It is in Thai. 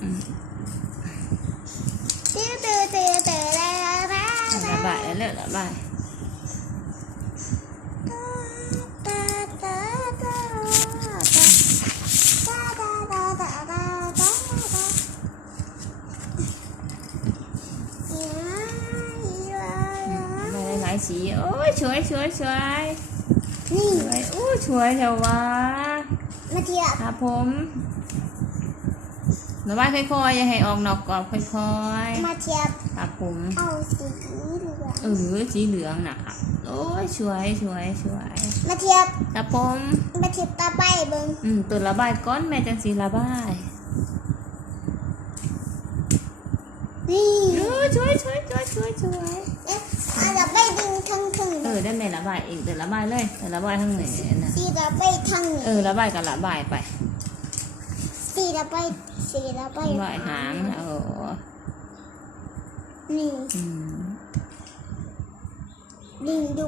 ตื้อตื้อตื่อตื้อแล้วบ้าระบายแล้วเลิกระบายสีโอ้ยสวยสวยสวยนี่วยโอ้สวยเดี๋ววะมาเทียบครับผม ระบายค่อยๆอย่าให้ออกนอกกรอบค่อยมาเทียบๆครับผมเอาสีเหลืองเออสีเหลืองนะครับโอ้ยสวยสวยสวยมาเทียบครับผมมาเทียบตาไปเบิ่งอืมตัวระบายก้อนแม่จังสีระบายนี่เออสวยสวยสวยสวยสวยเอ๊ะเอาจะไปดึงทั้งทั้งเออได้แม่ระบายอีกเดี๋ยวระบายเลยเดี๋ยวระบายทั้งไหนนะสีจะไปทั้งเออระบายกับระบายไป สี่แล้วไสี่แล้วไปลอยหางโอ้นึ่งหนึ่งดู